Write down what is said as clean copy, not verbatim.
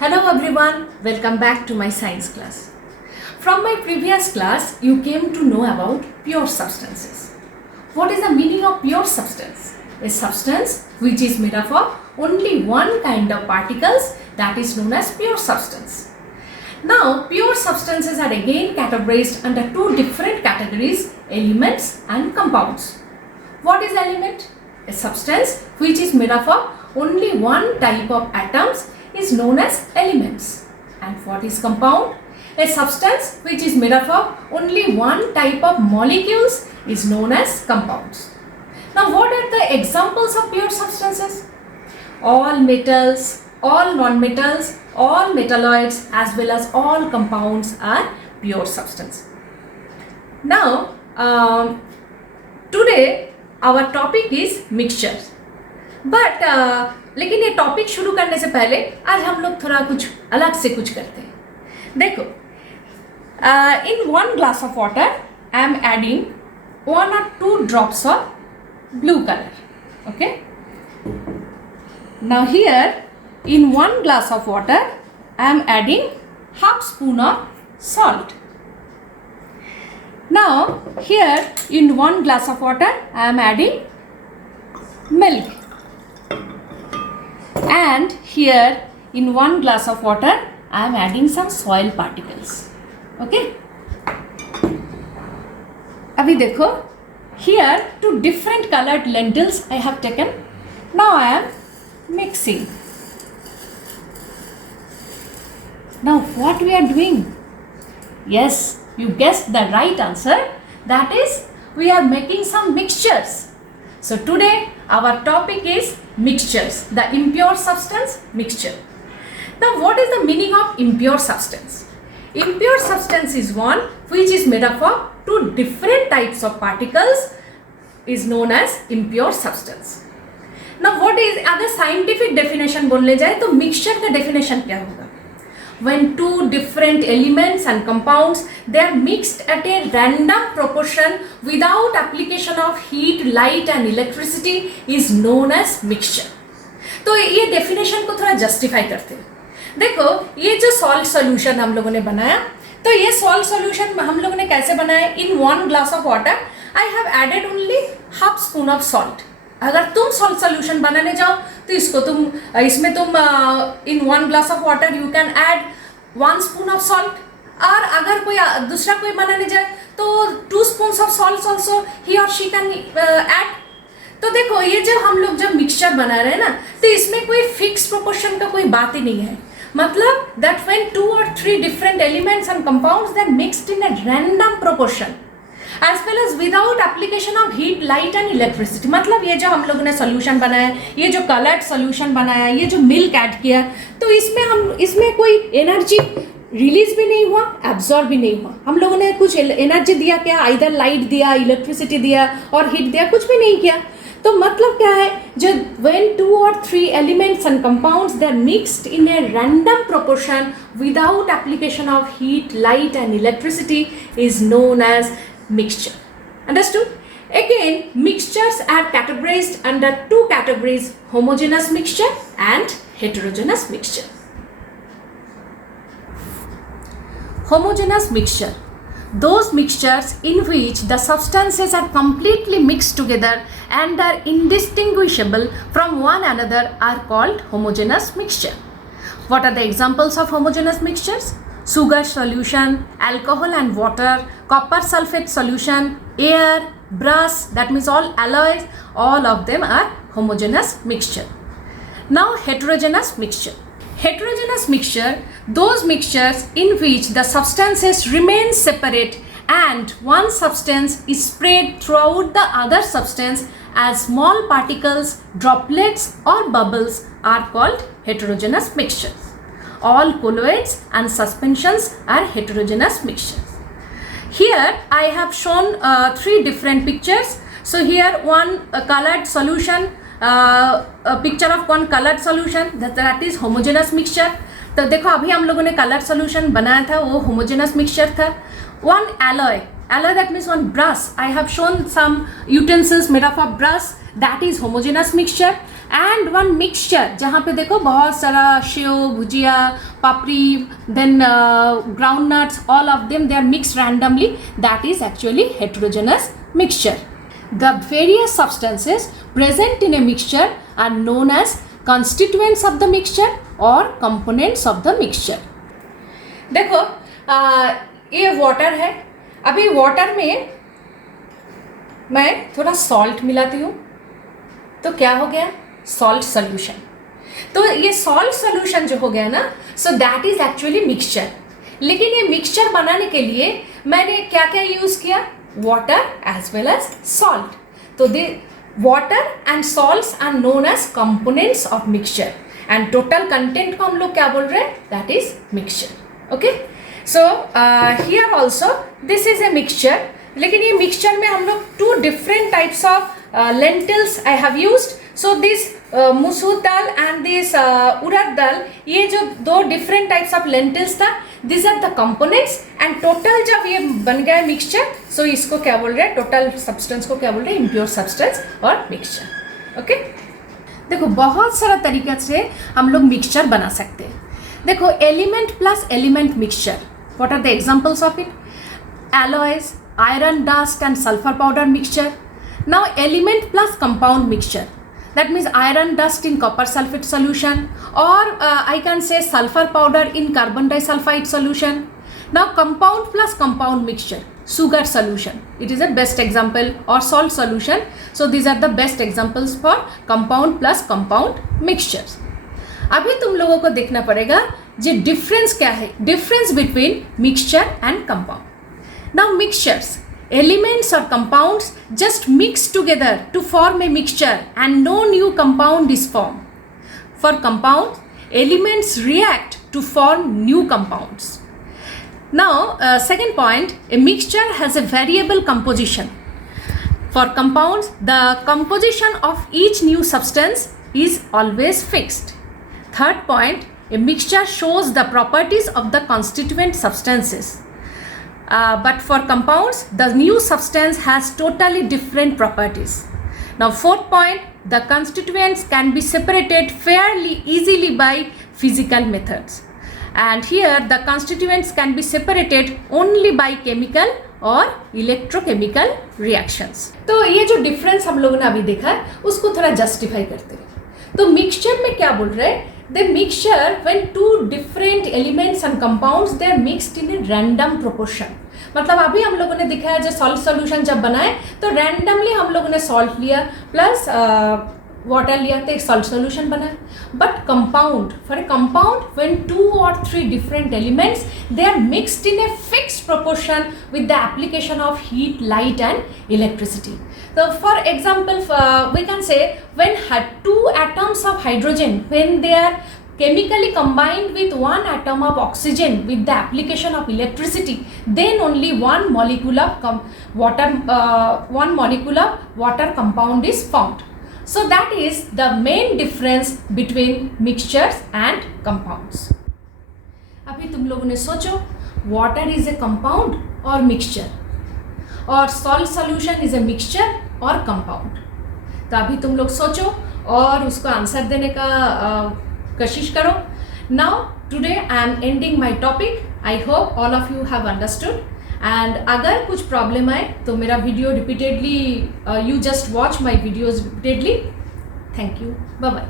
Hello everyone, welcome back to my science class. From my previous class, you came to know about pure substances. What is the meaning of pure substance? A substance which is made up of only one kind of particles, that is known as pure substance. Now, pure substances are again categorized under two different categories, elements and compounds. What is element? A substance which is made up of only one type of atoms is known as elements. And what is compound? A substance which is made up of only one type of molecules is known as compounds. Now, what are the examples of pure substances? All metals, all non-metals, all metalloids as well as all compounds are pure substance. Now, today our topic is mixtures. But लेकिन ये topic शुरू करने से पहले आज हम लोग थोड़ा कुछ अलग से कुछ करते हैं. देखो, in one glass of water I am adding 1 or 2 drops of blue color. Okay. Now here in 1 glass of water I am adding half spoon of salt. Now here in 1 glass of water I am adding milk. And here in 1 glass of water I am adding some soil particles. Okay. अभी देखो, here 2 different colored lentils I have taken. Now I am mixing. Now what we are doing? Yes, you guessed the right answer. That is, we are making some mixtures. So today our topic is mixtures, the impure substance mixture. Now what is the meaning of impure substance? Impure substance is one which is made up of 2 different types of particles is known as impure substance. Now what is अगर scientific definition बोलने जाए तो mixture का definition क्या होगा? When 2 different elements and compounds they are mixed at a random proportion without application of heat, light and electricity is known as mixture. तो ये definition को थोड़ा justify करते हैं. देखो, ये जो salt solution हम लोगों ने बनाया, तो ये salt solution हम लोगों ने कैसे बनाया? In 1 glass of water I have added only half spoon of salt. अगर तुम salt solution बनाने जाओ तो इसमें तुम in 1 glass of water you can add 1 spoon of salt. और अगर कोई दूसरा कोई बनाने जाए तो 2 spoons of salt also he or she can add. तो देखो, ये जो हम लोग जब मिक्सचर बना रहे हैं ना, तो इसमें कोई फिक्स प्रोपोर्शन का कोई बात ही नहीं है. मतलब that when 2 or 3 different elements and compounds that mixed in a random proportion as well as without application of heat, light and electricity. मतलब ये जो हम लोगों ने सोल्यूशन बनाया, ये जो कलर्ड सोल्यूशन बनाया, ये जो मिल्क ऐड किया, तो इसमें कोई एनर्जी रिलीज भी नहीं हुआ, एब्जॉर्ब भी नहीं हुआ. हम लोगों ने कुछ एनर्जी दिया क्या? आइदर लाइट दिया, इलेक्ट्रिसिटी दिया और हीट दिया, कुछ भी नहीं किया. तो मतलब क्या है, जब when 2 or 3 elements and compounds they are mixed in a random proportion without application of heat, light and electricity is known as mixture. Understood? Again, mixtures are categorized under 2 categories, homogeneous mixture and heterogeneous mixture. Homogeneous mixture, those mixtures in which the substances are completely mixed together and are indistinguishable from one another are called homogeneous mixture. What are the examples of homogeneous mixtures? Sugar solution, alcohol and water, copper sulfate solution, air, brass, that means all alloys, all of them are homogeneous mixture. Now heterogeneous mixture. Heterogeneous mixture, those mixtures in which the substances remain separate and one substance is spread throughout the other substance as small particles, droplets or bubbles are called heterogeneous mixtures. All colloids and suspensions are heterogeneous mixtures. Here I have shown 3 different pictures. So here one colored solution, a picture of one colored solution, that is homogeneous mixture. तो देखो, अभी हम लोगों ने colored solution बनाया था, वो homogeneous mixture था. One alloy, that means one brass. I have shown some utensils made up of brass, that is homogeneous mixture. And one mixture जहाँ पे देखो बहुत सारा sev, bhujia, papdi, then ground nuts, all of them they are mixed randomly, that is actually heterogeneous mixture. The various substances present in a mixture are known as constituents of the mixture or components of the mixture. देखो ये water है. अभी water में मैं थोड़ा salt मिलाती हूँ तो क्या हो गया? Salt solution. तो ये सॉल्ट सोल्यूशन जो हो गया ना, so that is actually mixture. लेकिन ये मिक्सचर बनाने के लिए मैंने क्या क्या यूज़ किया? water as well as salt. So the water and salts are known as components of mixture and total content को हम लोग क्या बोल रहे हैं? That is mixture. Okay. So here also this is a mixture. लेकिन ये mixture में हम लोग two different types of lentils I have used. So this मसूर दाल and this उड़द दाल, ये जो दो different types of lentils था, these are the components and total जब ये बन गया मिक्सचर, so इसको क्या बोल रहे हैं? टोटल सब्सटेंस को क्या बोल रहे हैं? इम्प्योर सब्सटेंस और मिक्सचर. ओके. देखो बहुत सारा तरीके से हम लोग मिक्सचर बना सकते हैं. देखो element plus element mixture, what are the examples of it? alloys, iron dust and sulfur powder mixture. Now element plus compound mixture, that means iron dust in copper sulfate solution, or I can say sulfur powder in carbon disulfide solution. Now compound plus compound mixture, sugar solution, it is a best example, or salt solution. So these are the best examples for compound plus compound mixtures. अभी तुम लोगों को देखना पड़ेगा जे difference क्या है, difference between mixture and compound. Now mixtures, elements or compounds just mix together to form a mixture and no new compound is formed. For compounds, elements react to form new compounds. Now second point, a mixture has a variable composition. For compounds, the composition of each new substance is always fixed. Third point, a mixture shows the properties of the constituent substances. But for compounds, the new substance has totally different properties. Now fourth point, the constituents can be separated fairly easily by physical methods. And here the constituents can be separated only by chemical or electrochemical reactions. तो ये जो difference हम लोगों ने अभी देखा है उसको थोड़ा justify करते हैं. तो मिक्सचर में क्या बोल रहे हैं? The mixture when two different elements and compounds they are mixed in a random proportion. मतलब अभी हम लोगों ने दिखाया जो सॉल्ट सॉल्यूशन जब बनाए तो रैंडमली हम लोगों ने सॉल्ट लिया प्लस वाटर लिया तो एक सॉल्ट सॉल्यूशन बना. But compound, for a compound when 2 or 3 different elements they are mixed in a fixed proportion with the application of heat, light and electricity. So for example, we can say when 2 atoms of hydrogen, when they are chemically combined with 1 atom of oxygen with the application of electricity, then only one molecule of water compound is formed. So that is the main difference between mixtures and compounds. अभी तुम लोगों ने सोचो, water is a compound or mixture, और salt solution is a mixture or compound. तो अभी तुम लोग सोचो और उसको आंसर देने का कोशिश करो. Now today I am ending my topic. I hope all of you have understood. And अगर कुछ प्रॉब्लम आए तो मेरा video repeatedly, you just watch my videos repeatedly. Thank you. Bye bye.